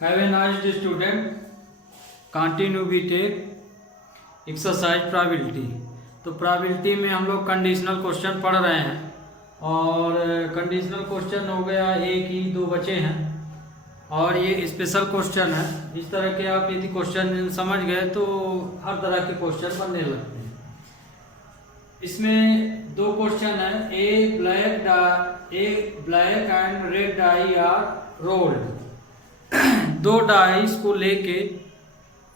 Have a nice day, student. Continue we take exercise probability. तो probability में हम लोग कंडीशनल क्वेश्चन पढ़ रहे हैं और कंडीशनल क्वेश्चन हो गया, एक ही दो बचे हैं और ये स्पेशल क्वेश्चन है। इस तरह के आप यदि क्वेश्चन समझ गए तो हर तरह के क्वेश्चन बनने लगते हैं। इसमें दो क्वेश्चन है, a black and red die are rolled. दो डाइस को लेके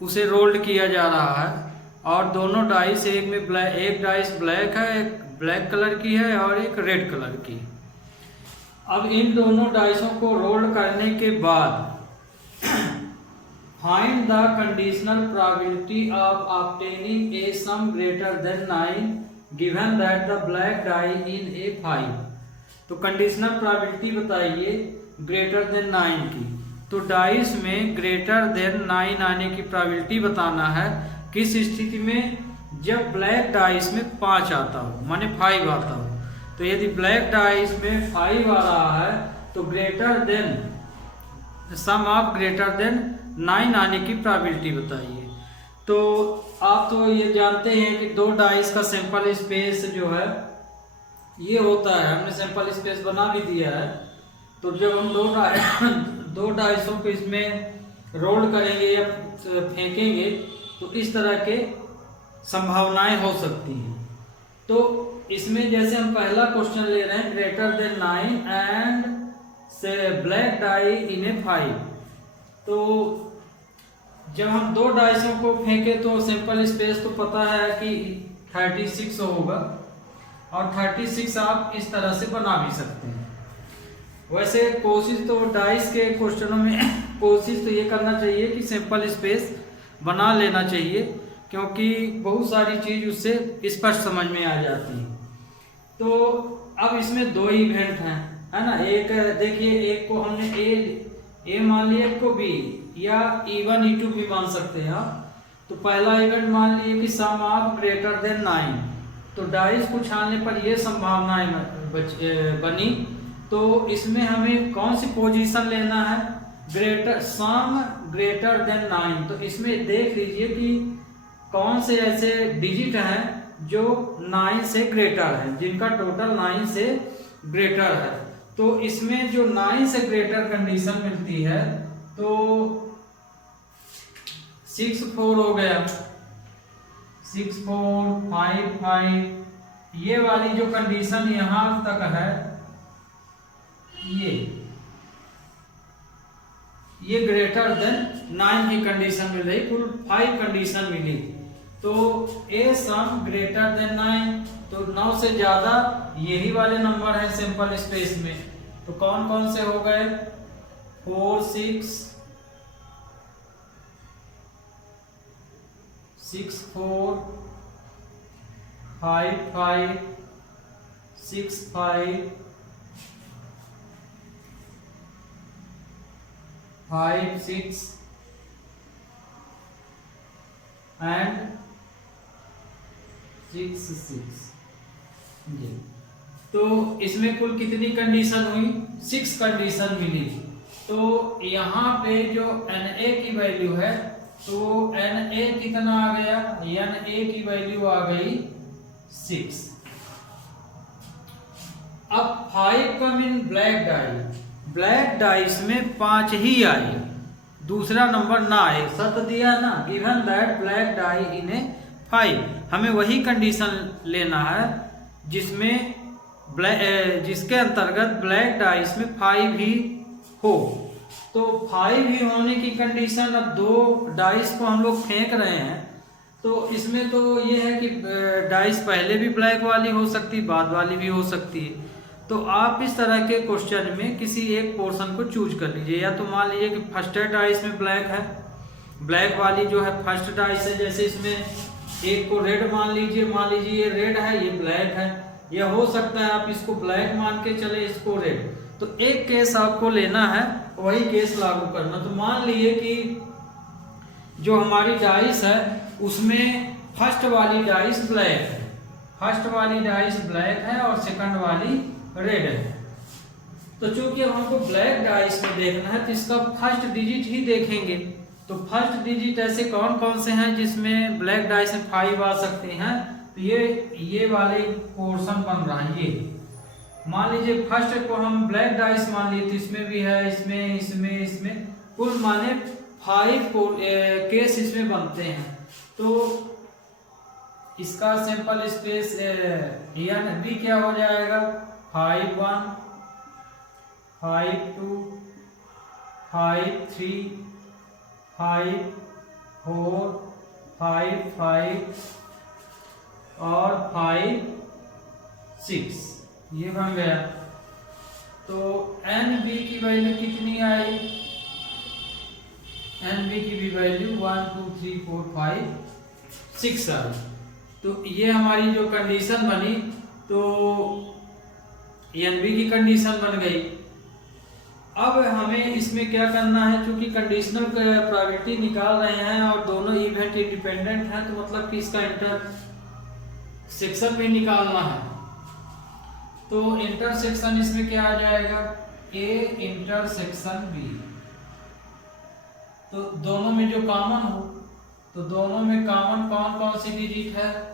उसे रोल्ड किया जा रहा है और दोनों डाइस एक डाइस ब्लैक है, एक ब्लैक कलर की है और एक रेड कलर की। अब इन दोनों डाइसों को रोल्ड करने के बाद find the conditional probability of obtaining a sum greater than 9 given that the black die in a 5। तो कंडीशनल प्रोबेबिलिटी बताइए ग्रेटर देन 9 की। तो डाइस में ग्रेटर देन 9 आने की प्रोबेबिलिटी बताना है। किस स्थिति में? जब ब्लैक डाइस में 5 आता हो, माने 5 आता हो। तो यदि ब्लैक डाइस में 5 आ रहा है तो greater than sum of greater than 9 आने की प्रोबेबिलिटी बताइए। तो आप तो ये जानते हैं कि दो डाइस का सैंपल स्पेस जो है ये होता है, हमने सैंपल स्पेस बना भी दिया है। तो जब हम दो डाइसों को इसमें रोल करेंगे या फेंकेंगे तो इस तरह के संभावनाएं हो सकती हैं। तो इसमें जैसे हम पहला क्वेश्चन ले रहे हैं, ग्रेटर देन 9 एंड से ब्लैक डाई इन ए 5। तो जब हम दो डाइसों को फेंके तो सैंपल स्पेस तो पता है कि 36 होगा और 36 आप इस तरह से बना भी सकते हैं। वैसे कोशिश तो डाइस के क्वेश्चनों में कोशिश तो ये करना चाहिए कि सैंपल स्पेस बना लेना चाहिए, क्योंकि बहुत सारी चीज़ उससे स्पष्ट समझ में आ जाती है। तो अब इसमें दो इवेंट हैं, है ना। एक देखिए, एक को हमने ए मान लिया, एक को बी, या E1 E2 भी मान सकते हैं आप। तो पहला इवेंट मान लिए कि सम ऑफ ग्रेटर देन 9। तो डाइस को छानने पर यह संभावनाएं बनी। तो इसमें हमें कौन सी पोजीशन लेना है? सम ग्रेटर देन 9। तो इसमें देख लीजिए कि कौन से ऐसे डिजिट हैं जो 9 से ग्रेटर है, जिनका टोटल 9 से ग्रेटर है। तो इसमें जो 9 से ग्रेटर कंडीशन मिलती है तो 6 4 हो गया, 6 4 5 5। ये वाली जो कंडीशन यहां तक है, ये ग्रेटर देन 9 की कंडीशन मिल रही, कुल 5 कंडीशन मिली। तो ए सम ग्रेटर देन 9, तो 9 से ज्यादा यही वाले नंबर है सैंपल स्पेस में। तो कौन कौन से हो गए? 4 6 4 5 5 6 5 5 6 एंड 6 6। जी, तो इसमें कुल कितनी कंडीशन हुई? 6 कंडीशन मिली। तो यहाँ पे जो Na की वैल्यू है, तो Na कितना आ गया? Na की वैल्यू आ गई 6। अब 5 कम इन ब्लैक डाई। ब्लैक डाइस में 5 ही आई, दूसरा नंबर ना आए। सत्य दिया ना, given that black die in a 5। हमें वही कंडीशन लेना है जिसके अंतर्गत ब्लैक डाइस में 5 ही हो। तो 5 ही होने की कंडीशन, अब दो डाइस को हम लोग फेंक रहे हैं तो इसमें तो ये है कि डाइस पहले भी ब्लैक वाली हो सकती, बाद वाली भी हो सकती है। तो आप इस तरह के क्वेश्चन में किसी एक पोर्शन को चूज कर लीजिए। या तो मान लीजिए कि फर्स्ट डाइस में ब्लैक है, ब्लैक वाली जो है फर्स्ट डाइस है। जैसे इसमें एक को रेड मान लीजिए ये रेड है, ये ब्लैक है। यह हो सकता है आप इसको ब्लैक मान के चले, इसको रेड। तो एक केस आपको लेना है, वही केस लागू करना। तो मान लीजिए कि जो हमारी डाइस है उसमें फर्स्ट वाली डाइस ब्लैक है, फर्स्ट वाली डाइस ब्लैक है और सेकंड वाली रेड है। तो चूंकि हमको ब्लैक डाइस में देखना है तो इसका फर्स्ट डिजिट ही देखेंगे। तो फर्स्ट डिजिट ऐसे कौन कौन से हैं जिसमें ब्लैक डाइस में 5 आ सकते हैं। तो ये वाले पोर्शन बन रहा है। ये मान लीजिए फर्स्ट को हम ब्लैक डाइस मान लिए, तो इसमें भी है, इसमें कुल माने 5 केस इसमें बनते हैं। तो इसका सैंपल स्पेस बी क्या हो जाएगा, 5 1 5 2 5 3 5 4 5 5 और 5 6 ये बन गया। तो एन बी की वैल्यू कितनी आई, एन बी की भी वैल्यू 1 2 3 4 5 6 आई। तो ये हमारी जो कंडीशन बनी, तो एन बी की कंडीशन बन गई। अब हमें इसमें क्या करना है, क्योंकि कंडीशनल प्रोबेबिलिटी निकाल रहे हैं और दोनों इवेंट इंडिपेंडेंट हैं, तो मतलब कि इसका इंटरसेक्शन भी निकालना है। तो इंटरसेक्शन इसमें क्या आ जाएगा, ए इंटरसेक्शन बी। तो दोनों में जो कॉमन हो, तो दोनों में कॉमन कौन कौन सी डिजिट है,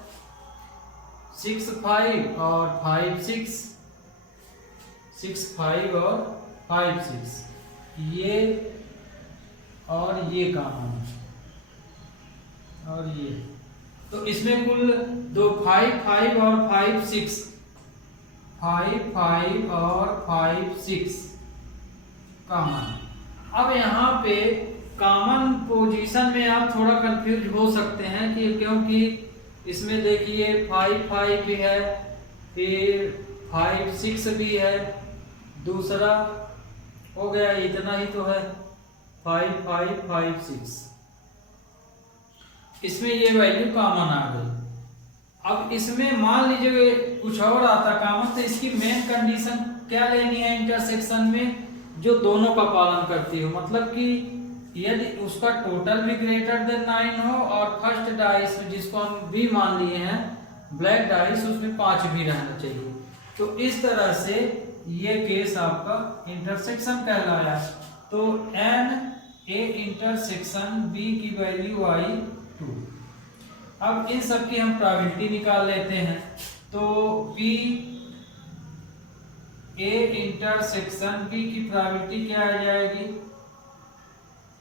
6 5 और 5 6, 6 5 और 5 6, ये और ये कॉमन और ये। तो इसमें कुल 2 5 5 और 5 6, 5 5 और 5 6 कॉमन। अब यहाँ पे कॉमन पोजीशन में आप थोड़ा कंफ्यूज हो सकते हैं कि क्योंकि इसमें देखिए 5 5 भी है, फिर 5 6 भी है, दूसरा हो गया इतना ही तो है 5 5 5 6, इसमें ये वैल्यू कॉमन आ गई। अब इसमें मान लीजिए कुछ और आता कॉमन, तो इसकी मेन कंडीशन क्या लेनी है इंटरसेक्शन में, जो दोनों का पालन करती हो। मतलब कि यदि उसका टोटल भी ग्रेटर देन 9 हो और फर्स्ट डाइस जिसको हम बी मान लिए हैं ब्लैक डाइस, उसमें 5 भी रहना चाहिए। तो इस तरह से ये केस आपका इंटरसेक्शन कहलाया। तो एन ए इंटरसेक्शन बी की वैल्यू आई 2। अब इन सब की हम प्रोबेबिलिटी निकाल लेते हैं। तो बी ए इंटरसेक्शन बी की प्रोबेबिलिटी क्या आ जाएगी,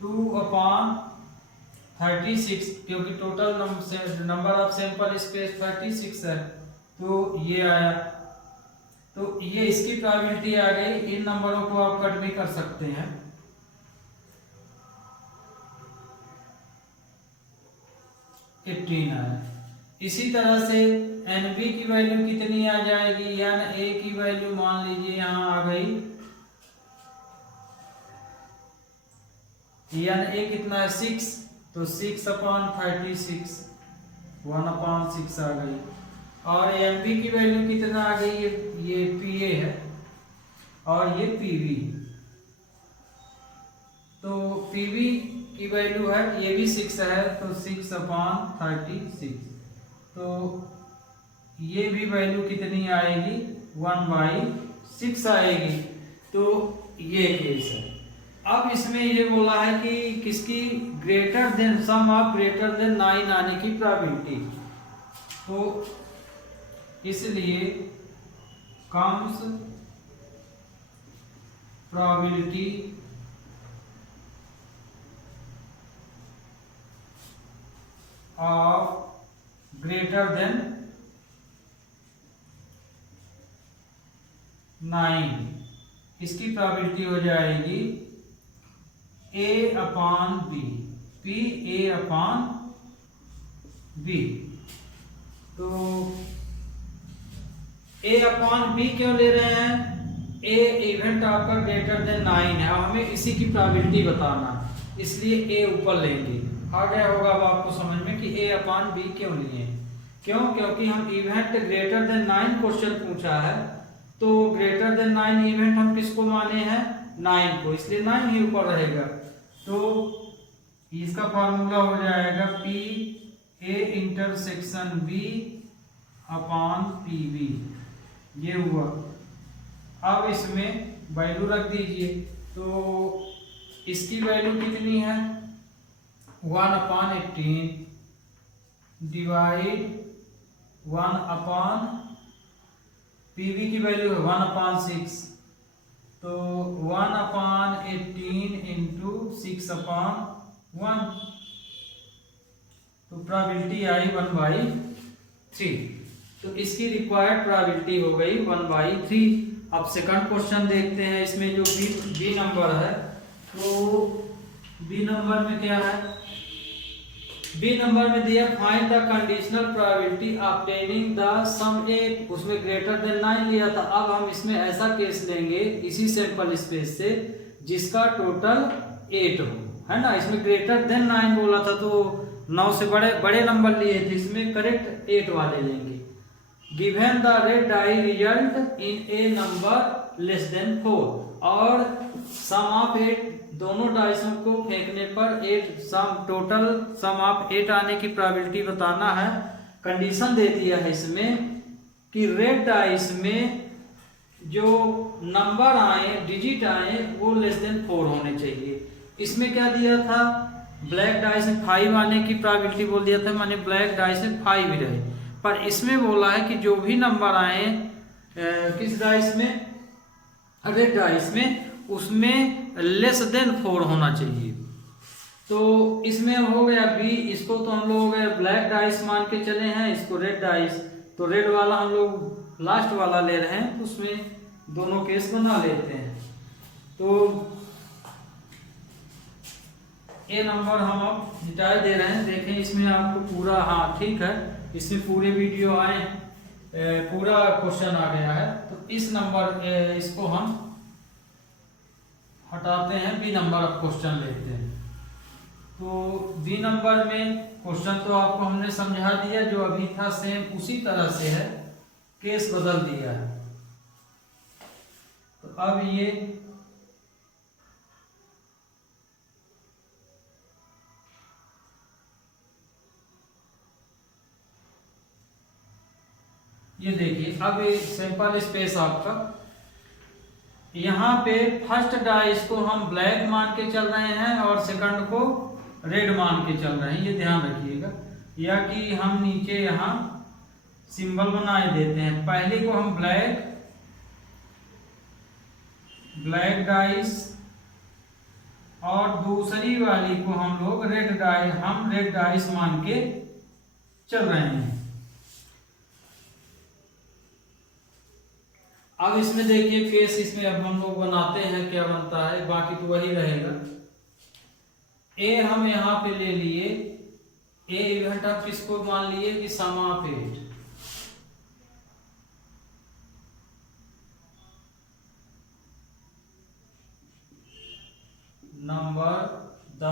2/36, क्योंकि total number of sample space 36 है, तो ये आया। तो ये इसकी प्रोबेबिलिटी आ गई। इन नंबरों को आप कट भी कर सकते हैं। आया। इसी तरह से एन बी की वैल्यू कितनी आ जाएगी, एन ए की वैल्यू मान लीजिए यहां आ गई, एन ए कितना है 6, तो 6/36 1/6 आ गई। और एम बी की वैल्यू कितना आ गई, ये पी ए है और ये पी बी। तो पी बी की वैल्यू है, ये भी 6 है, तो 6/36। तो ये भी वैल्यू कितनी आएगी, 1/6 आएगी। तो ये केस है। अब इसमें ये बोला है कि किसकी greater than sum of greater than 9 आने की प्रोबेबिलिटी। तो इसलिए comes probability of greater than 9, इसकी प्रोबेबिलिटी हो जाएगी A/B, P/A/B। तो A/B क्यों ले रहे हैं, A इवेंट आपका ग्रेटर देन 9 है और हमें इसी की प्रोबेबिलिटी बताना, इसलिए A ऊपर लेंगे। आ गया होगा अब आपको समझ में कि A/B क्यों लिए, क्यों, क्योंकि हम इवेंट ग्रेटर देन 9 क्वेश्चन पूछा है, तो ग्रेटर देन 9 इवेंट हम किसको माने हैं, 9 को, इसलिए 9 ही ऊपर रहेगा। तो इसका फॉर्मूला हो जाएगा P/A इंटरसेक्शन B/PB, ये हुआ। अब इसमें वैल्यू रख दीजिए। तो इसकी वैल्यू कितनी है 1/18 डिवाइड 1/, पीवी की वैल्यू है 1/6, तो 1/18 इंटू 6/1, तो प्रोबेबिलिटी आई 1/3। तो इसकी रिक्वायर्ड प्रोबेबिलिटी हो गई 1/3। अब सेकंड क्वेश्चन देखते हैं। इसमें जो बी नंबर है, तो बी नंबर में क्या है, बी नंबर में दिया find the conditional probability obtaining the sum 8, उसमें ग्रेटर देन 9 लिया था। अब हम इसमें ऐसा केस लेंगे इसी सैंपल स्पेस से जिसका टोटल 8 हो, है ना। इसमें ग्रेटर देन 9 बोला था तो 9 से बड़े नंबर लिए थे, इसमें करेक्ट 8 वाले लेंगे। Given the red die result in a number less than 4, और सम ऑफ 8, दोनों डाइसों को फेंकने पर 8 टोटल सम ऑफ 8 आने की प्रोबेबिलिटी बताना है। कंडीशन दे दिया है इसमें कि रेड डाइस में जो नंबर आए, डिजिट आए, वो लेस देन 4 होने चाहिए। इसमें क्या दिया था, ब्लैक डाइस में 5 आने की प्रोबेबिलिटी बोल दिया था, माने ब्लैक डाइस में 5 रहे। पर इसमें बोला है कि जो भी नंबर आए किस डाइस में, रेड डाइस में, उसमें लेस देन 4 होना चाहिए। तो इसमें हो गया बी, इसको तो हम लोग ब्लैक डाइस मान के चले हैं, इसको रेड डाइस, तो रेड वाला हम लोग लास्ट वाला ले रहे हैं, उसमें दोनों केस बना लेते हैं। तो ए नंबर हम अब मिटा दे रहे हैं। देखें इसमें आपको पूरा, हाँ ठीक है, इसमें पूरे वीडियो आए, पूरा क्वेश्चन आ गया है। तो इस नंबर इसको हम हटाते हैं, बी नंबर अब क्वेश्चन लेते हैं। तो बी नंबर में क्वेश्चन तो आपको हमने समझा दिया, जो अभी था सेम उसी तरह से है, केस बदल दिया है। तो अब ये देखिए, अब सैंपल स्पेस आपका, यहाँ पे फर्स्ट डाइस को हम ब्लैक मान के चल रहे हैं और सेकंड को रेड मान के चल रहे हैं, ये ध्यान रखिएगा। या कि हम नीचे यहाँ सिंबल बनाए देते हैं, पहले को हम ब्लैक डाइस और दूसरी वाली को हम लोग रेड डाइस मान के चल रहे हैं। अब इसमें देखिए केस, इसमें अब हम लोग बनाते हैं, क्या बनता है, बाकी तो वही रहेगा। ए हम यहाँ पे ले लिए, ए इवेंट हम किसको मान लिए कि sum of 8, number the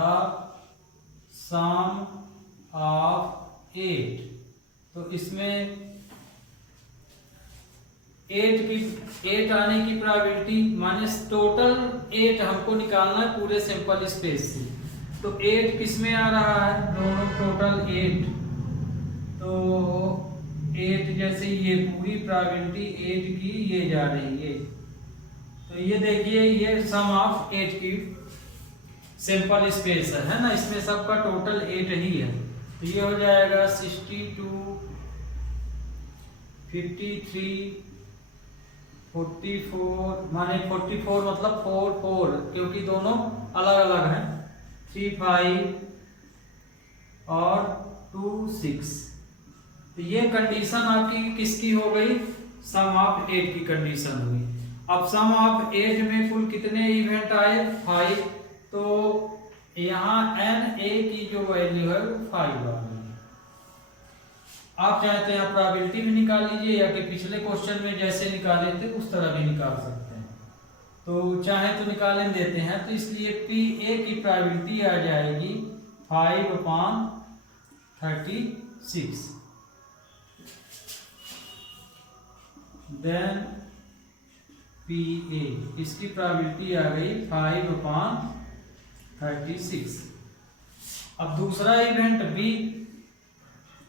sum of 8। तो इसमें 8 आने की प्रोबेबिलिटी, माने टोटल 8 हमको निकालना है पूरे सैंपल स्पेस से। तो 8 किस में आ रहा है, दोनों टोटल 8, तो 8 जैसे ये पूरी प्रोबेबिलिटी 8 की ये जा रही है। तो ये देखिए, ये सम ऑफ 8 की सैंपल स्पेस है ना, इसमें सबका टोटल 8 ही है। तो ये हो जाएगा 62, 53, 44, माने 44 मतलब 4 क्योंकि दोनों अलग अलग हैं, 3 5 और 2 6। तो ये कंडीशन आपकी किसकी हो गई, सम ऑफ 8 की कंडीशन हुई। अब सम ऑफ 8 में कुल कितने इवेंट आए, 5, तो यहाँ एन ए की जो वैल्यू है वो 5 आ गई। आप चाहे तो यहाँ प्रोबेबिलिटी भी निकाल लीजिए, या कि पिछले क्वेश्चन में जैसे निकाले थे उस तरह भी निकाल सकते हैं। तो चाहे तो निकालें देते हैं, तो इसलिए पी ए की प्रोबेबिलिटी आ जाएगी 5/36। देन पी ए, इसकी प्रोबेबिलिटी आ गई 5/36। अब दूसरा इवेंट बी,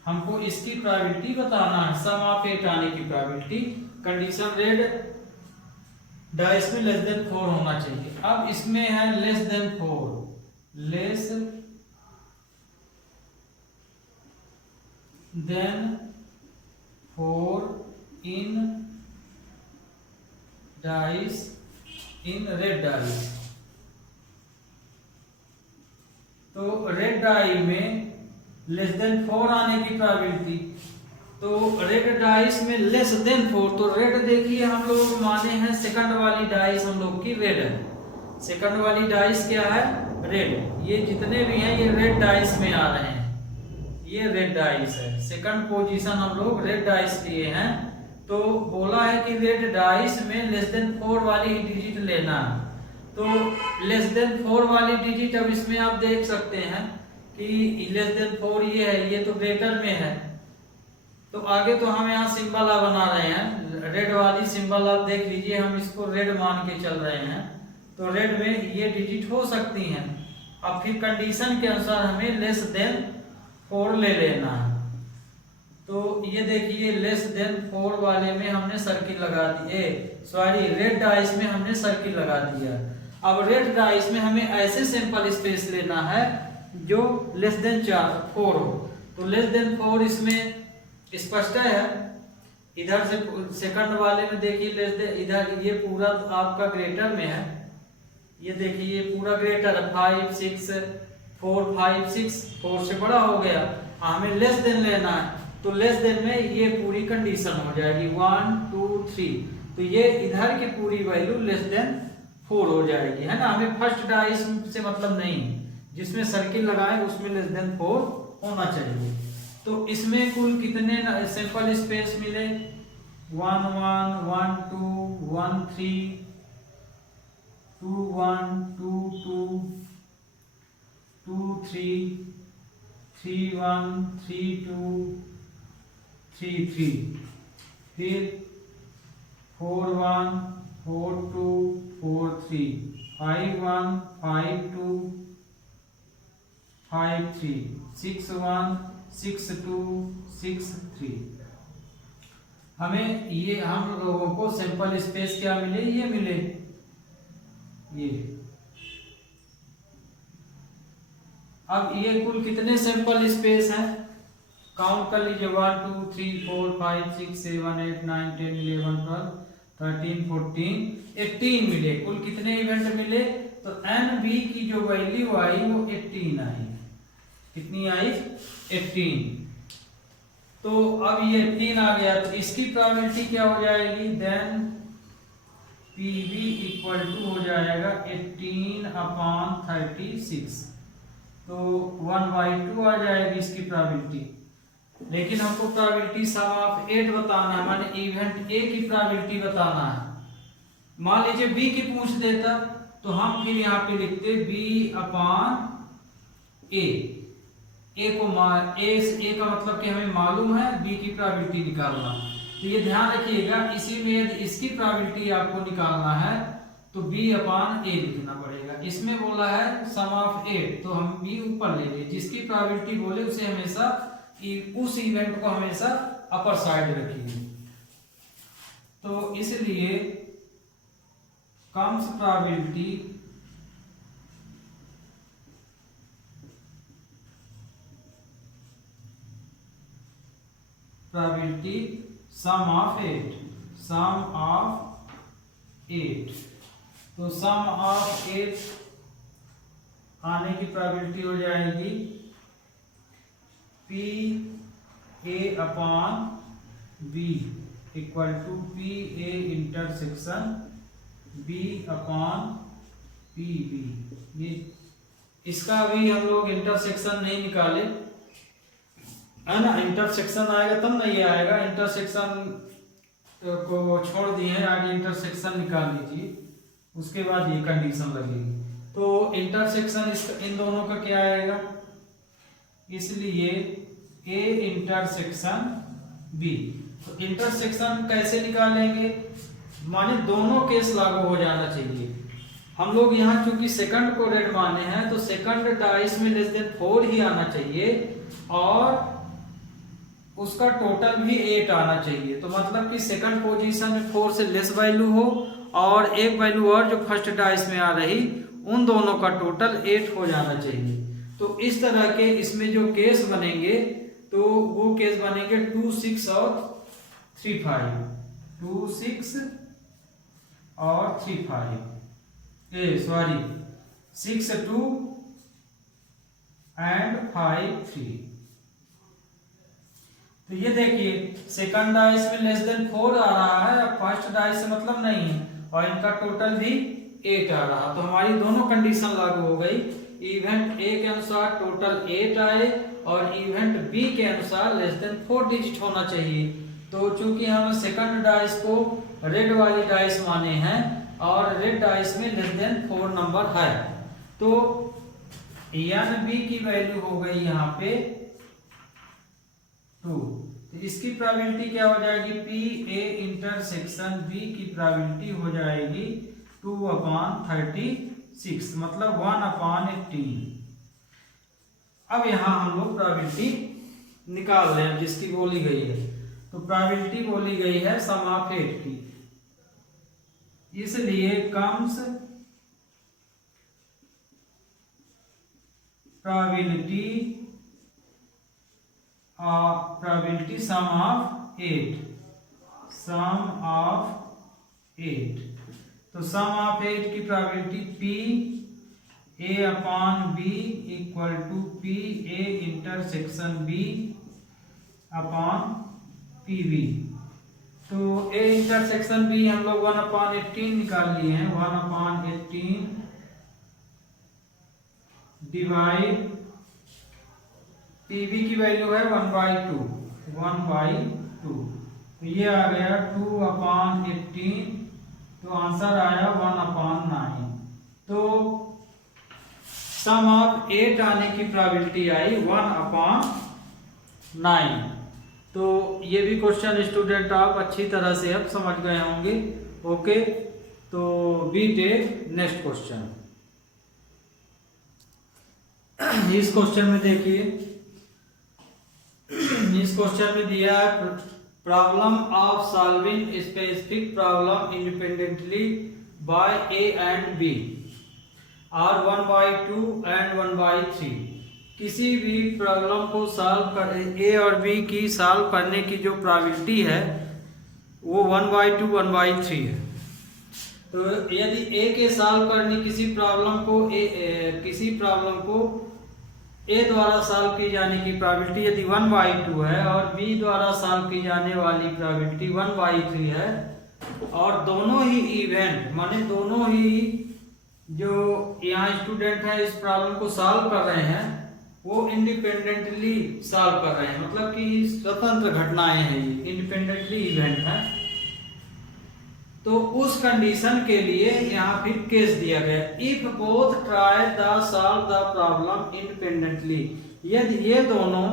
हमको इसकी प्रोबेबिलिटी बताना है, सम ऑफ 8 आने की प्रोबेबिलिटी। कंडीशन रेड डाइस में लेस देन 4 होना चाहिए। अब इसमें है less than 4, less than 4 in dice in red dice. तो रेड डाई में लेस देन 4 आने की प्रोबेबिलिटी, तो रेड डाइस में लेस देन 4, तो रेड देखिए हम लोग माने हैं सेकंड वाली डाइस हम लोग की रेड है। सेकंड वाली डाइस क्या है? रेड। ये जितने भी हैं ये रेड डाइस में आ रहे हैं, ये रेड डाइस है। सेकंड पोजीशन हम लोग रेड डाइस लिए हैं। तो बोला है कि रेड डाइस में लेस देन 4 वाली डिजिट लेना है। तो लेस देन 4 वाली डिजिट, अब इसमें आप देख सकते हैं कि लेस देन 4 ये है, ये तो ग्रेटर में है। तो आगे तो हम यहाँ सिंबल बना रहे हैं, रेड वाली सिंबल आप देख लीजिए, हम इसको रेड मान के चल रहे हैं। तो रेड में ये डिजिट हो सकती हैं। अब फिर कंडीशन के अनुसार हमें लेस देन 4 ले लेना है। तो ये देखिए लेस देन 4 वाले में हमने सर्किल लगा दिए, सॉरी रेड डाइस में हमने सर्किल लगा दिया। अब रेड डाइस में हमें ऐसे सैंपल स्पेस लेना है जो लेस देन 4 हो। तो लेस देन 4 इसमें स्पष्ट है। इधर से सेकंड वाले में देखिए लेस देन, इधर ये पूरा आपका ग्रेटर में है, ये देखिए ये पूरा ग्रेटर है, 5 6 4 5 6, 4 से बड़ा हो गया, हमें लेस देन लेना है। तो लेस देन में ये पूरी कंडीशन हो जाएगी 1 2 3, तो ये इधर की पूरी वैल्यू लेस देन 4 हो जाएगी, है ना। हमें फर्स्ट डाइस से मतलब नहीं, जिसमें सर्किल लगाए उसमें लेस देन 4 होना चाहिए। तो इसमें कुल कितने सैंपल स्पेस मिले? 1 1 1 2 1 3 2 1 2 2 2 3 3 1 3 2 3 3, फिर 4 1 4 2 4 3 5 1 5 2 5 3 6 1 6 2 6 3। हमें ये हम लोगों को सैंपल स्पेस क्या मिले? ये मिले, ये। अब ये कुल कितने सैंपल स्पेस हैं काउंट कर लीजिए, 1 2 3 4 5 6 7 8 9 10 11 12 13 14 18 मिले। कुल कितने इवेंट मिले? तो NB की जो वैल्यू आई वो 18 आई। कितनी आई? 18। तो अब ये 18 आ गया, तो इसकी प्रोबेबिलिटी क्या हो जाएगी? देन PB इक्वल टू हो जाएगा 18/36, तो 1/2 आ जाएगी इसकी प्रोबेबिलिटी। लेकिन हमको प्रोबेबिलिटी सम ऑफ 8 बताना है, माने इवेंट A की प्रोबेबिलिटी बताना है। मान लीजिए B की पूछ देता तो हम फिर यहाँ पे लिखते B/A। A का मतलब कि हमें मालूम है B की प्रोबेबिलिटी निकालना। तो ये ध्यान रखिएगा, इसी में यदि इसकी प्रोबेबिलिटी आपको निकालना है तो B/A लिखना पड़ेगा। इसमें बोला है सम ऑफ 8, तो हम B ऊपर ले लिए, जिसकी प्रोबेबिलिटी बोले उसे हमेशा उस इवेंट को हमेशा अपर साइड रखिए। तो इसलिए comes probability sum of 8, sum of 8। तो सम ऑफ 8 आने की प्रोबेबिलिटी हो जाएगी PA/B equal to PA intersection B/PB। ये इसका भी हम लोग इंटरसेक्शन नहीं निकाले, है ना। इंटरसेक्शन आएगा तब ना ये आएगा, इंटरसेक्शन को छोड़ दिए, आगे इंटरसेक्शन निकाल लीजिए, उसके बाद ये कंडीशन लगेगी। तो इंटरसेक्शन इन दोनों का क्या आएगा? इसलिए A इंटरसेक्शन B। तो इंटरसेक्शन कैसे निकालेंगे? माने दोनों केस लागू हो जाना चाहिए। हम लोग यहाँ चूंकि सेकंड को रेड माने हैं, तो सेकंड डाइस में लेस देन 4 ही आना चाहिए और उसका टोटल भी 8 आना चाहिए। तो मतलब कि सेकंड पोजीशन में 4 से लेस वैल्यू हो और एक वैल्यू और जो फर्स्ट डाइस में आ रही, उन दोनों का टोटल 8 हो जाना चाहिए। तो इस तरह के इसमें जो केस बनेंगे तो वो केस बनेंगे 2, 6 और 3, 5। 2, 6 और 3, 5 6, 2 एंड 5, 3। तो ये देखिए सेकंड डाइस में लेस देन 4 आ रहा है, अब फर्स्ट डाइस से मतलब नहीं है, और इनका टोटल भी 8 आ रहा। तो हमारी दोनों कंडीशन लागू हो गई। इवेंट ए के अनुसार टोटल 8 आए और इवेंट बी के अनुसार लेस देन 4 डिजिट होना चाहिए। तो चूंकि हम सेकंड डाइस को रेड वाली डाइस माने हैं और रेड डाइस में लेस देन 4 नंबर है, तो एन बी की वैल्यू हो गई यहाँ पे 2। तो इसकी प्रोबेबिलिटी क्या हो जाएगी, पी ए इंटरसेक्शन बी की प्रोबेबिलिटी हो जाएगी 2/36, मतलब 1/18। अब यहाँ हम लोग प्रोबेबिलिटी निकाल रहे हैं जिसकी बोली गई है। तो प्रोबेबिलिटी बोली गई है सम ऑफ 8 की, इसलिए कम्स प्रोबेबिलिटी सम ऑफ 8। तो सम ऑफ 8 की probability P A upon B equal to P A intersection B upon P B. तो ए इंटरसेक्शन बी हम लोग 1/18 निकाल लिए हैं, 1/18 डिवाइड पीबी की वैल्यू है 1/2। तो ये आ गया 2/18, तो आंसर आया 1/9। तो सम ऑफ 8 आने की प्रोबेबिलिटी आई 1/9। तो ये भी क्वेश्चन स्टूडेंट आप अच्छी तरह से अब समझ गए होंगे। ओके, तो बी टेक नेक्स्ट क्वेश्चन। इस क्वेश्चन में देखिए, इस क्वेश्चन में दिया है problem of solving specific problem independently by A and B और 1/2 एंड 1/3। किसी भी प्रॉब्लम को सॉल्व कर ए और बी की सॉल्व करने की जो प्रोबेबिलिटी है वो 1/2 1/3 है। तो यदि ए के सॉल्व करने किसी प्रॉब्लम को ए द्वारा सॉल्व की जाने की प्रोबेबिलिटी यदि 1/2 है और बी द्वारा सॉल्व की जाने वाली प्रोबेबिलिटी 1/3 है, और दोनों ही इवेंट माने दोनों ही जो यहाँ स्टूडेंट है इस प्रॉब्लम को सॉल्व कर रहे हैं वो इंडिपेंडेंटली सॉल्व कर रहे हैं, मतलब कि स्वतंत्र घटनाएं हैं, ये इंडिपेंडेंटली इवेंट है। तो उस कंडीशन के लिए यहाँ फिर केस दिया गया, if both try the solve the problem independently. यदि ये दोनों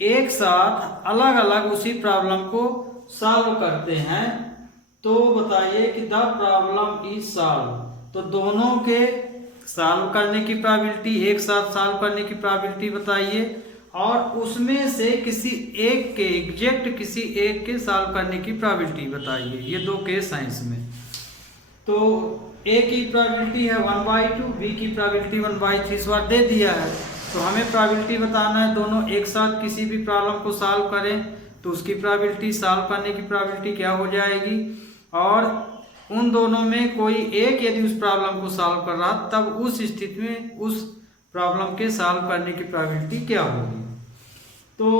एक साथ अलग अलग उसी प्रॉब्लम को सॉल्व करते हैं तो बताइए कि द प्रॉब्लम इज सॉल्व। तो दोनों के सॉल्व करने की प्रोबेबिलिटी, एक साथ सॉल्व करने की प्रोबेबिलिटी बताइए, और उसमें से किसी एक के एग्जैक्ट किसी एक के सॉल्व करने की प्रोबेबिलिटी बताइए। ये दो केस हैं इसमें। तो ए की प्रोबेबिलिटी है 1/2, बी की प्रोबेबिलिटी 1/3 इस बार दे दिया है। तो हमें प्रोबेबिलिटी बताना है दोनों एक साथ किसी भी प्रॉब्लम को सॉल्व करें तो उसकी प्रोबेबिलिटी, सॉल्व करने की प्रोबेबिलिटी क्या हो जाएगी, और उन दोनों में कोई एक यदि उस प्रॉब्लम को सॉल्व कर रहा तब उस स्थिति में उस प्रॉब्लम के सॉल्व करने की प्रोबेबिलिटी क्या होगी। तो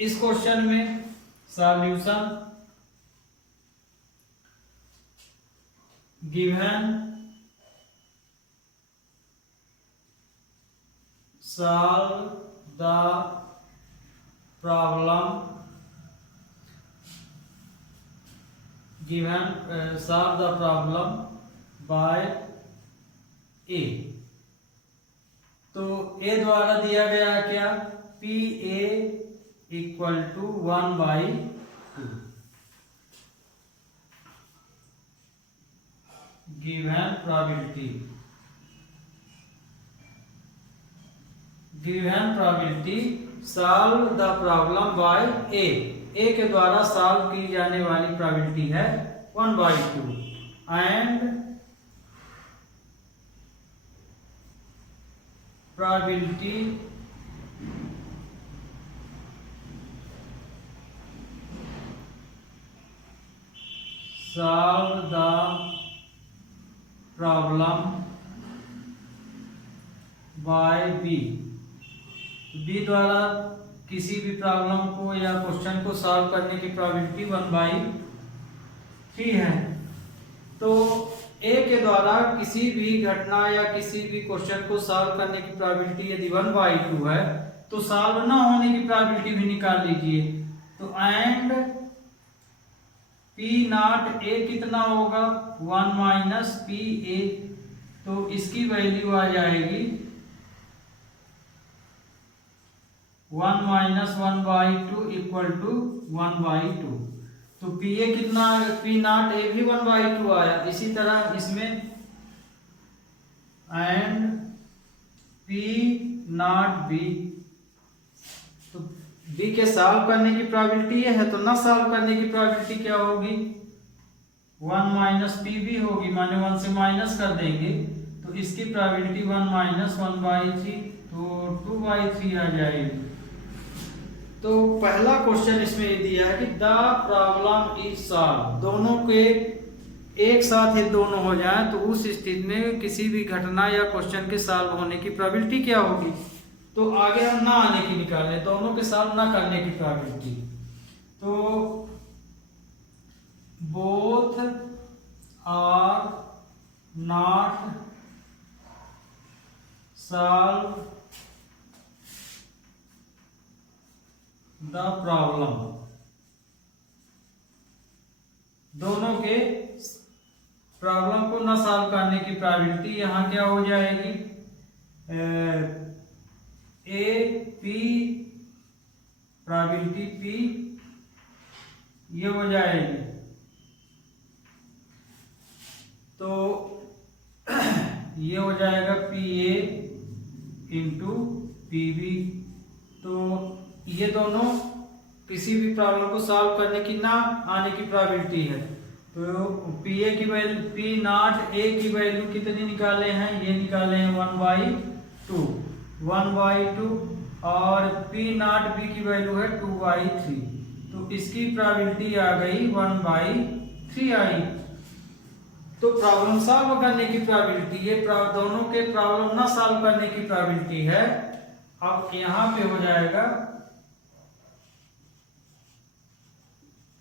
इस क्वेश्चन में solution given solve the problem given solve the problem by A। तो A द्वारा दिया गया क्या, P A equal to 1/2 given probability solve the problem by A. A के द्वारा सॉल्व की जाने वाली प्रोबेबिलिटी है 1/2। And probability solve the problem by B। B द्वारा किसी भी प्रॉब्लम को या क्वेश्चन को सॉल्व करने की प्रोबेबिलिटी 1/3 है। तो ए के द्वारा किसी भी घटना या किसी भी क्वेश्चन को सॉल्व करने की प्रोबेबिलिटी यदि 1/2 है तो सॉल्व ना होने की प्रोबेबिलिटी भी निकाल लीजिए। तो एंड पी नॉट ए कितना होगा 1 माइनस पी ए, तो इसकी वैल्यू आ जाएगी 1 माइनस 1/2 इक्वल टू 1/2। तो पी ए कितना, पी नॉट ए भी 1/2 आया। इसी तरह इसमें एंड पी नॉट बी, तो बी के सॉल्व करने की प्रोबेबिलिटी ये है, तो ना सॉल्व करने की प्रोबेबिलिटी क्या होगी 1 माइनस पी बी होगी, माने 1 से माइनस कर देंगे तो इसकी प्रोबेबिलिटी 1 माइनस 1/3, तो 2/3 आ जाएगी। तो पहला क्वेश्चन इसमें ये दिया है कि द प्रॉब्लम इज सॉल्व, दोनों के एक साथ ही दोनों हो जाए तो उस स्थिति में किसी भी घटना या क्वेश्चन के सॉल्व होने की प्रोबेबिलिटी क्या होगी। तो आगे हम ना आने की निकाले, दोनों के सॉल्व ना करने की प्रोबेबिलिटी। तो both are not solve the problem, दोनों के प्रॉब्लम को न सॉल्व करने की प्रोबेबिलिटी यहां क्या हो जाएगी ए पी, प्रोबेबिलिटी पी ये हो जाएगी। तो ये हो जाएगा P A into P B. तो ये दोनों किसी भी प्रॉब्लम को सॉल्व करने की ना आने की प्रोबेबिलिटी है। तो पी ए की वैल्यू, पी नॉट ए की वैल्यू कितनी निकाले हैं, ये निकाले हैं 1/2 और पी नॉट बी की वैल्यू है 2/3। तो इसकी प्रोबेबिलिटी आ गई 1/3 आई। तो प्रॉब्लम सॉल्व करने की प्रोबेबिलिटी, ये दोनों के प्रॉब्लम ना सॉल्व करने की प्रोबेबिलिटी है। अब यहां पे हो जाएगा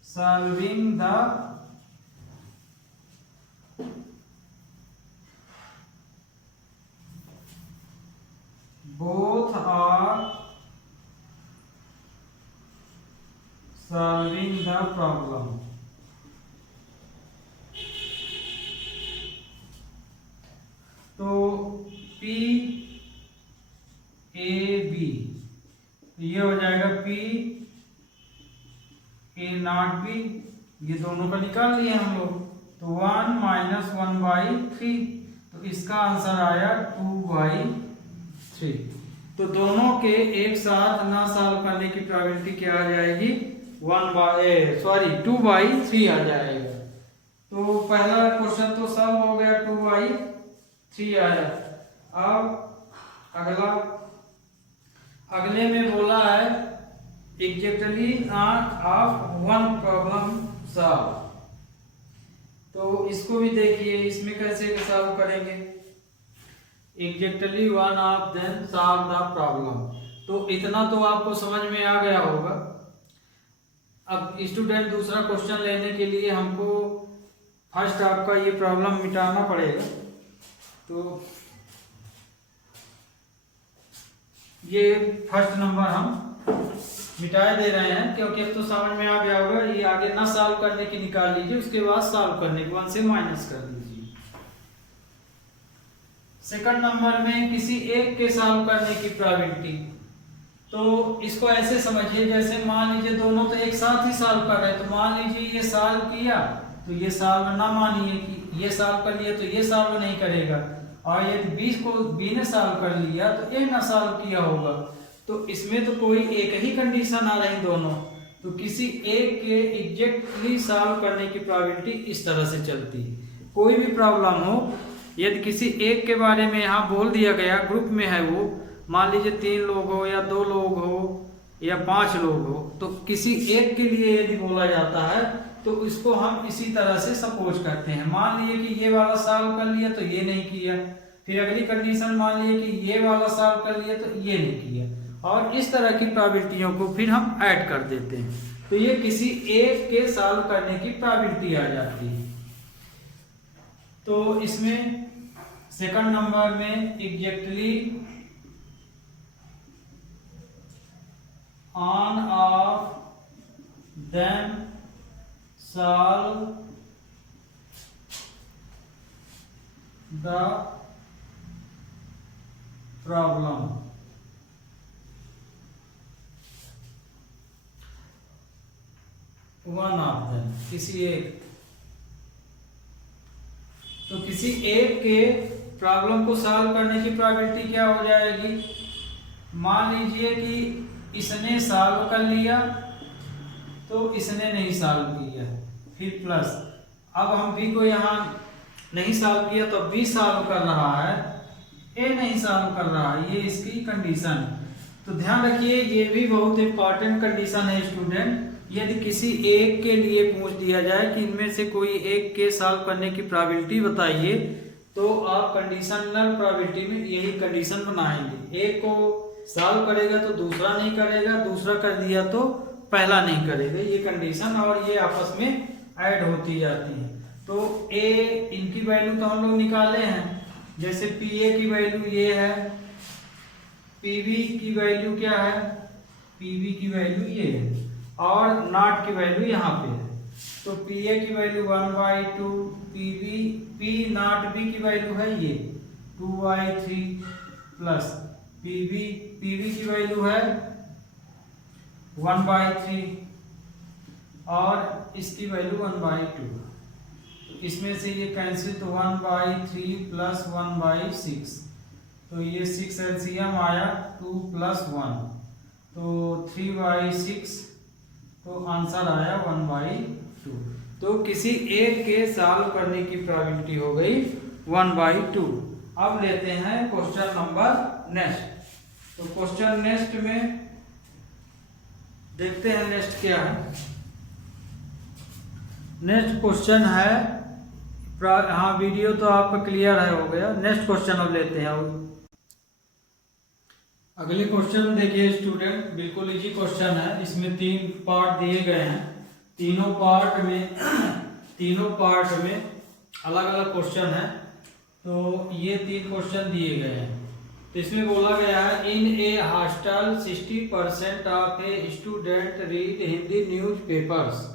solving the both are solving the problem। तो P A B ये हो जाएगा P ए नॉट बी, ये दोनों का निकाल लिए हम लोग। तो 1 माइनस 1/3, तो इसका आंसर आया 2/3। तो दोनों के एक साथ ना सॉल्व करने की प्रोबेबिलिटी क्या आ जाएगी 2/3 आ जाएगा। तो पहला क्वेश्चन तो सॉल्व हो गया, 2/3 आया। अब अगले में बोला है exactly of one problem solve. तो इसको भी देखिए, इसमें कैसे सॉल्व करेंगे। Exactly one of them solve the problem. तो इतना तो आपको समझ में आ गया होगा। अब स्टूडेंट दूसरा क्वेश्चन लेने के लिए हमको फर्स्ट आपका ये प्रॉब्लम मिटाना पड़ेगा। तो ये फर्स्ट नंबर हम मिटाए दे रहे हैं क्योंकि अब तो समझ में आ गया होगा। ये आगे ना सॉल्व करने की निकाल लीजिए, उसके बाद सॉल्व करने के 1 से माइनस कर दीजिए। सेकंड नंबर में किसी एक के सॉल्व करने की प्रोबेबिलिटी। तो इसको ऐसे समझिए जैसे मान लीजिए दोनों तो एक साथ ही सॉल्व कर रहे हैं। तो मान लीजिए ये सॉल्व किया तो ये सॉल्व ना मानिए कि ये सॉल्व कर लिया तो ये सॉल्व नहीं करेगा, और यदि बी ने सॉल्व कर लिया तो ए ना सॉल्व किया होगा। तो इसमें तो कोई एक ही कंडीशन आ रही दोनों। तो किसी एक के एग्जैक्टली सॉल्व करने की प्रोबेबिलिटी इस तरह से चलती है। कोई भी प्रॉब्लम हो, यदि किसी एक के बारे में यहाँ बोल दिया गया, ग्रुप में है वो, मान लीजिए 3 लोग हो या 2 लोग हो या 5 लोग हो, तो किसी एक के लिए यदि बोला जाता है तो इसको हम इसी तरह से सपोज करते हैं। मान लिए कि ये वाला सॉल्व कर लिया तो ये नहीं किया, फिर अगली कंडीशन मान लिए कि ये वाला सॉल्व कर लिया तो ये नहीं किया, और इस तरह की प्रोबेबिलिटियों को फिर हम ऐड कर देते हैं, तो ये किसी एक के सॉल्व करने की प्रोबेबिलिटी आ जाती है। तो इसमें सेकंड नंबर में exactly on off them solve the problem. One of them, किसी एक, तो किसी एक के प्रॉब्लम को सॉल्व करने की प्रोबेबिलिटी क्या हो जाएगी? मान लीजिए कि इसने सॉल्व कर लिया तो इसने नहीं सॉल्व किया, फिर प्लस, अब हम बी को यहाँ नहीं सॉल्व किया तो बी सॉल्व कर रहा है, ए नहीं सॉल्व कर रहा है, ये इसकी कंडीशन। तो ध्यान रखिए ये भी बहुत इंपॉर्टेंट कंडीशन है स्टूडेंट। यदि किसी एक के लिए पूछ दिया जाए कि इनमें से कोई एक के सॉल्व करने की प्रोबेबिलिटी बताइए, तो आप कंडीशनल प्रोबेबिलिटी में यही कंडीशन बनाएंगे, एक को सॉल्व करेगा तो दूसरा नहीं करेगा, दूसरा कर दिया तो पहला नहीं करेगा, ये कंडीशन, और ये आपस में ऐड होती जाती है। तो ए, इनकी वैल्यू तो हम लोग निकाले हैं, जैसे पी ए की वैल्यू ये है, पीवी की वैल्यू क्या है, पीवी की वैल्यू ये है, और नॉट की वैल्यू यहाँ पे है। तो पी ए की value 1/2, PV P not be की वैल्यू है ये 2/3 प्लस पीवी की वैल्यू है 1/3 और इसकी वैल्यू 1/2। इसमें से ये कैंसिल, तो 1/3 प्लस 1/6, तो ये 6 एलसीएम आया 2 + 1, तो 3/6, तो आंसर आया 1/2। तो किसी एक के सॉल्व करने की प्रोबेबिलिटी हो गई 1/2। अब लेते हैं क्वेश्चन नंबर नेक्स्ट। तो क्वेश्चन नेक्स्ट में देखते हैं नेक्स्ट क्या है। नेक्स्ट क्वेश्चन है, हाँ वीडियो तो आपका क्लियर है, हो गया। नेक्स्ट क्वेश्चन अब लेते हैं। अगले क्वेश्चन देखिए स्टूडेंट, बिल्कुल इजी क्वेश्चन है। इसमें 3 पार्ट दिए गए हैं, तीनों पार्ट में अलग अलग क्वेश्चन है। तो ये 3 क्वेश्चन दिए गए हैं। तो इसमें बोला गया है, in a hostel 60% of a student read Hindi newspapers.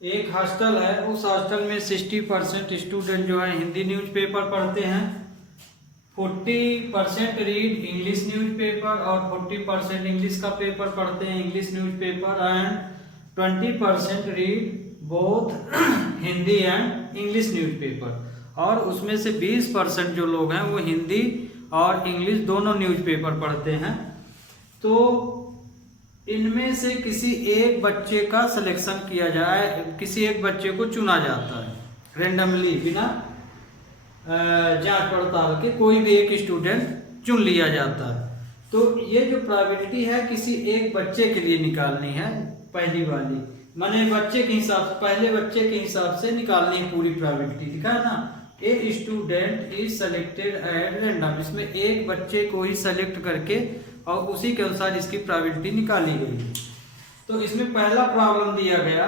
एक हॉस्टल है, उस हॉस्टल में 60% स्टूडेंट जो है हिंदी न्यूज़पेपर पढ़ते हैं, 40% रीड इंग्लिश न्यूज़पेपर और 40% इंग्लिश का पेपर पढ़ते हैं, English newspaper, and 20% read both Hindi and English newspaper. और उसमें से 20% जो लोग हैं वो हिंदी और इंग्लिश दोनों न्यूज़पेपर पढ़ते हैं। तो इनमें से किसी एक बच्चे का सिलेक्शन किया जाए, किसी एक बच्चे को चुना जाता है रेंडमली, बिना जांच पड़ताल के कोई भी एक स्टूडेंट चुन लिया जाता है। तो ये जो प्रोबेबिलिटी है किसी एक बच्चे के लिए निकालनी है, पहली वाली, माने बच्चे के हिसाब से, पहले बच्चे के हिसाब से निकालनी है पूरी प्रोबेबिलिटी, लिखा है ना, a student is selected at random. इसमें एक बच्चे को ही सेलेक्ट करके और उसी के अनुसार इसकी प्रोबेबिलिटी निकाली गई। तो इसमें पहला प्रॉब्लम दिया गया,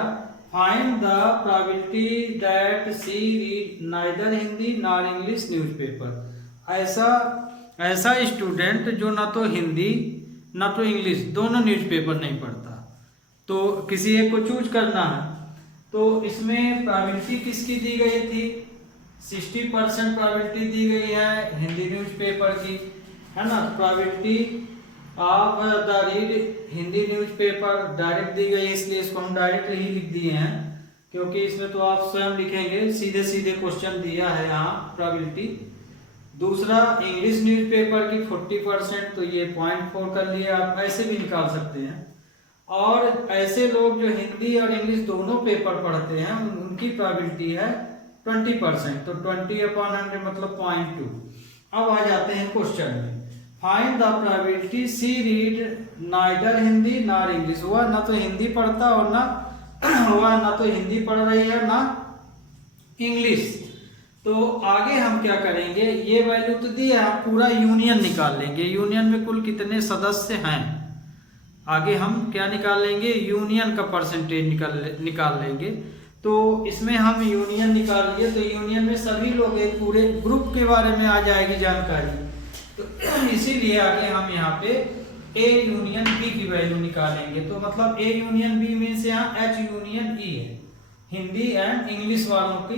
find the probability that she read neither Hindi nor English newspaper. ऐसा स्टूडेंट जो ना तो हिंदी ना तो इंग्लिश दोनों न्यूज़पेपर नहीं पढ़ता, तो किसी एक को चूज करना है। तो इसमें प्रोबेबिलिटी किसकी दी गई थी, 60% प्रोबेबिलिटी दी गई है हिंदी न्यूज़पेपर की, है ना। Probability of the read Hindi newspaper direct दी गई, इसलिए इसको हम डायरेक्ट ही लिख दिए हैं, क्योंकि इसमें तो आप स्वयं लिखेंगे, सीधे सीधे क्वेश्चन दिया है यहाँ प्रोबेबिलिटी। दूसरा इंग्लिश न्यूज़पेपर की 40%, तो ये 0.4 कर लिए, आप ऐसे भी निकाल सकते हैं। और ऐसे लोग जो हिंदी और इंग्लिश दोनों पेपर पढ़ते हैं उनकी प्रोबेबिलिटी है 20%, तो 20/100 मतलब 0.2। अब आ जाते हैं क्वेश्चन में। Find the probability she read neither Hindi nor English. वह ना तो हिंदी पढ़ता और ना वह ना तो हिंदी पढ़ रही है ना इंग्लिश। तो आगे हम क्या करेंगे, ये वैल्यू तो दी है, हम पूरा यूनियन निकाल लेंगे। यूनियन में कुल कितने सदस्य हैं, आगे हम क्या निकाल लेंगे, यूनियन का परसेंटेज निकाल लेंगे। तो इसमें हम यूनियन निकाल लिए, तो यूनियन में सभी लोग एक पूरे ग्रुप के बारे में आ जाएगी जानकारी। तो इसीलिए आगे हम यहाँ पे ए यूनियन बी की वैल्यू निकालेंगे। तो मतलब ए यूनियन बी मीन्स यहाँ एच यूनियन ई है, हिंदी एंड इंग्लिश वालों की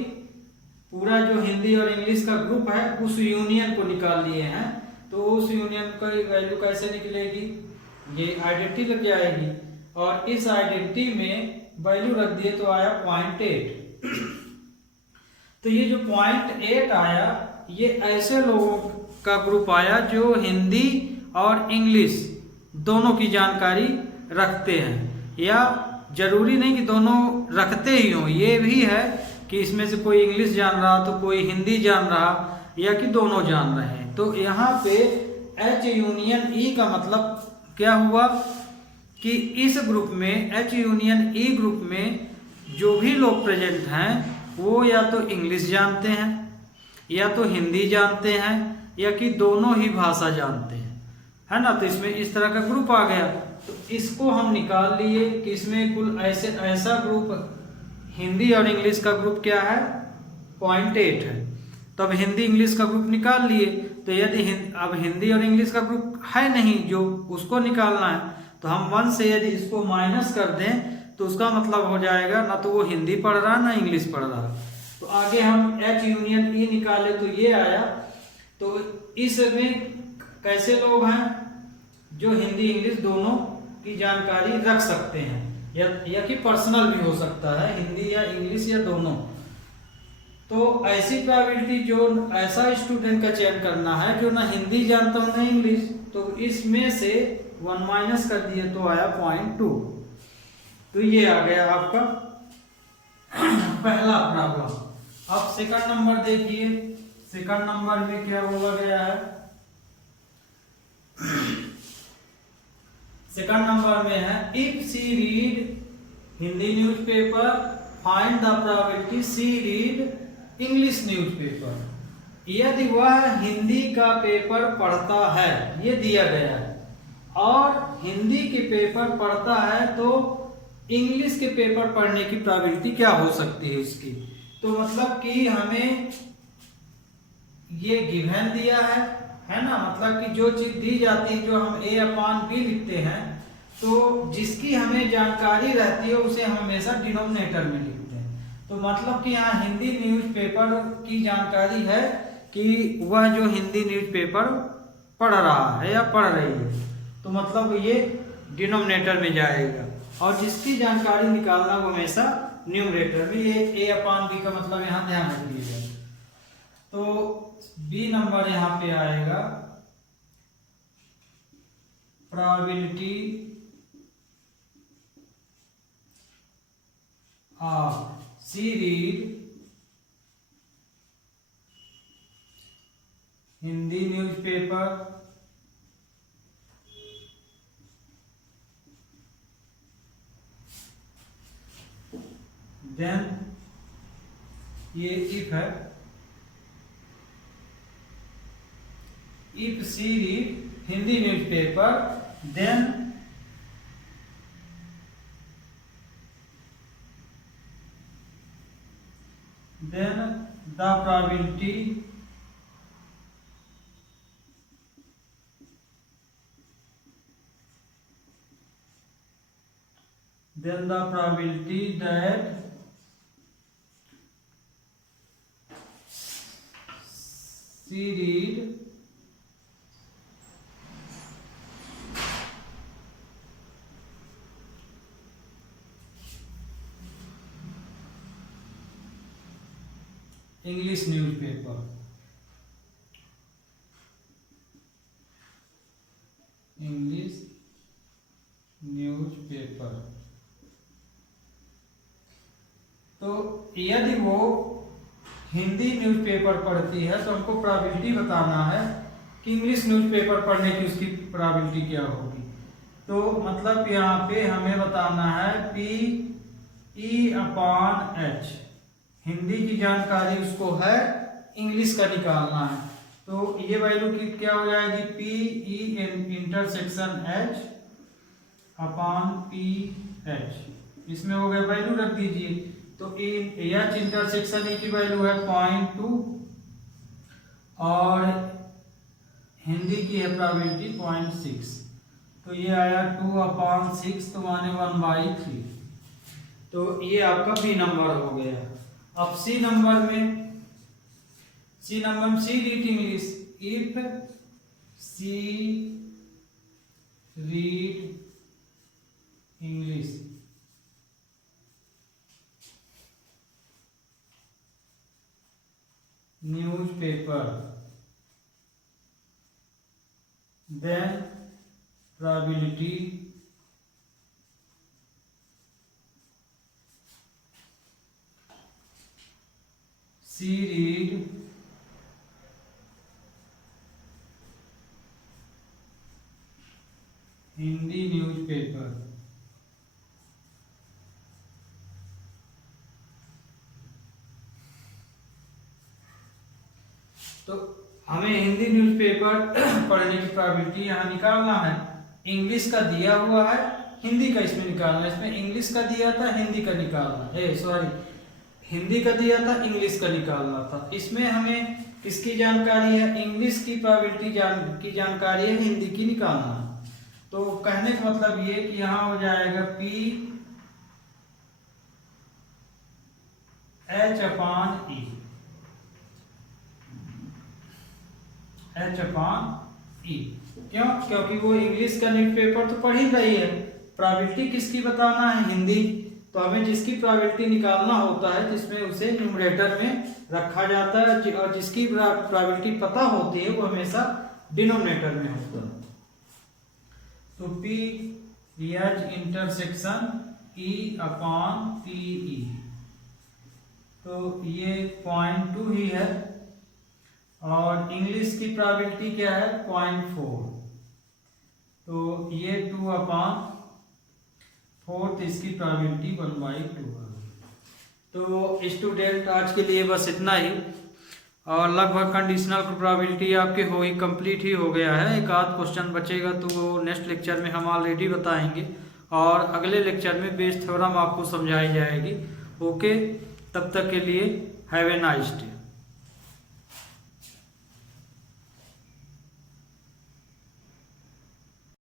पूरा जो हिंदी और इंग्लिश का ग्रुप है उस यूनियन को निकाल लिए हैं। तो उस यूनियन की वैल्यू कैसे निकलेगी, ये आइडेंटिटी लग जाएगी, और इस आइडेंटिटी में वैल्यू रख दिए तो आया 0.8। तो ये जो 0.8 आया, ये ऐसे लोगों का ग्रुप आया जो हिंदी और इंग्लिश दोनों की जानकारी रखते हैं, या जरूरी नहीं कि दोनों रखते ही हों, ये भी है कि इसमें से कोई इंग्लिश जान रहा तो कोई हिंदी जान रहा, या कि दोनों जान रहे हैं। तो यहाँ पे एच यूनियन ई का मतलब क्या हुआ कि इस ग्रुप में एच यूनियन ई ग्रुप में जो भी लोग प्रेजेंट हैं वो या तो इंग्लिश जानते हैं, या तो हिंदी जानते हैं, या कि दोनों ही भाषा जानते हैं, है ना। तो इसमें इस तरह का ग्रुप आ गया। तो इसको हम निकाल लिए कि इसमें कुल ऐसा ग्रुप हिंदी और इंग्लिश का ग्रुप क्या है, 0.8 है। तो अब हिंदी इंग्लिश का ग्रुप निकाल लिए। तो यदि अब हिंदी और इंग्लिश का ग्रुप है नहीं जो उसको निकालना है, तो हम 1 से यदि इसको माइनस कर दें तो उसका मतलब हो जाएगा ना तो वो हिंदी पढ़ रहा ना इंग्लिश पढ़ रहा। तो आगे हम एच यूनियन ई निकाले तो ये आया। तो इसमें कैसे लोग हैं जो हिंदी इंग्लिश दोनों की जानकारी रख सकते हैं, या कि पर्सनल भी हो सकता है, हिंदी या इंग्लिश या दोनों। तो ऐसी प्रोबेबिलिटी जो ऐसा स्टूडेंट का चयन करना है जो ना हिंदी जानता हो ना इंग्लिश, तो इसमें से 1 माइनस कर दिए तो आया 0.2। तो ये आ गया आपका पहला प्रॉब्लम। अब सेकंड नंबर देखिए, सेकंड नंबर में क्या बोला गया है। सेकंड नंबर में है if she read Hindi newspaper find the probability she read English newspaper. यदि वह हिंदी का पेपर पढ़ता है, ये दिया गया है, और हिंदी के पेपर पढ़ता है तो इंग्लिश के पेपर पढ़ने की प्रोबेबिलिटी क्या हो सकती है उसकी। तो मतलब कि हमें ये गिवन दिया है ना, मतलब कि जो चीज दी जाती है, जो हम A/B लिखते हैं, तो जिसकी हमें जानकारी रहती है उसे हम हमेशा डिनोमिनेटर में लिखते हैं। तो मतलब कि यहाँ हिंदी न्यूज़पेपर की जानकारी है कि वह जो हिंदी न्यूज़पेपर पढ़ रहा है या पढ़ रही है, तो मतलब ये डिनोमिनेटर में जाएगा, और जिसकी जानकारी निकालना वो हमेशा न्यूमरेटर में। ये A/B का मतलब यहाँ ध्यान रखिएगा। तो बी नंबर यहाँ पे आएगा probability of she read Hindi newspaper then ये इफ है, if she read Hindi newspaper then the probability that she read English newspaper. English newspaper. तो यदि वो हिंदी न्यूज़पेपर पढ़ती है तो हमको प्रोबेबिलिटी बताना है कि इंग्लिश न्यूज़पेपर पढ़ने की उसकी प्रोबेबिलिटी क्या होगी। तो मतलब यहाँ पे हमें बताना है PE/H, हिंदी की जानकारी उसको है, इंग्लिश का निकालना है। तो ये वैल्यू की क्या हो जाएगी, PE/H/PH, इसमें हो गया, वैल्यू रख दीजिए। तो H/E की वैल्यू है 0.2 और हिंदी की है प्रोबेबिलिटी 0.6, तो ये आया 2/6, तो माने 1/3। तो ये आपका बी नंबर हो गया। अब सी नंबर में she read English, if she read English, newspaper, then probability she read Hindi newspaper. तो हमें हिंदी न्यूज़पेपर पढ़ने की प्रोबेबिलिटी यहाँ निकालना है। इंग्लिश का दिया हुआ है, हिंदी का इसमें निकालना है। इसमें इंग्लिश का दिया था, हिंदी का निकालना है, हिंदी का दिया था, इंग्लिश का निकालना था। इसमें हमें किसकी जानकारी है, इंग्लिश की प्रोबेबिलिटी की जानकारी है, हिंदी की निकालना है। तो कहने का मतलब ये कि यहाँ हो जाएगा PH/E, H/E। क्यों? क्योंकि वो इंग्लिश का न्यूज़पेपर तो पढ़ ही रही है। प्रोबेबिलिटी किसकी बताना है, हिंदी। तो हमें जिसकी प्रोबेबिलिटी निकालना होता है, जिसमें उसे न्यूमरेटर में रखा जाता है, और जिसकी प्रोबेबिलिटी पता होती है वो हमेशा डिनोमिनेटर में होता है। तो PH/E/PE, तो ये 0.2 ही है, और इंग्लिश की प्रोबेबिलिटी क्या है, 0.4, तो ये 2/4, इसकी प्रोबेबिलिटी 1/2। तो स्टूडेंट आज के लिए बस इतना ही, और लगभग कंडीशनल प्रोबेबिलिटी आपके हो ही कंप्लीट ही हो गया है। एक आध क्वेश्चन बचेगा तो वो नेक्स्ट लेक्चर में हम ऑलरेडी बताएंगे, और अगले लेक्चर में बेस थ्योरम आपको समझाई जाएगी। ओके, तब तक के लिए हैव ए नाइस डे।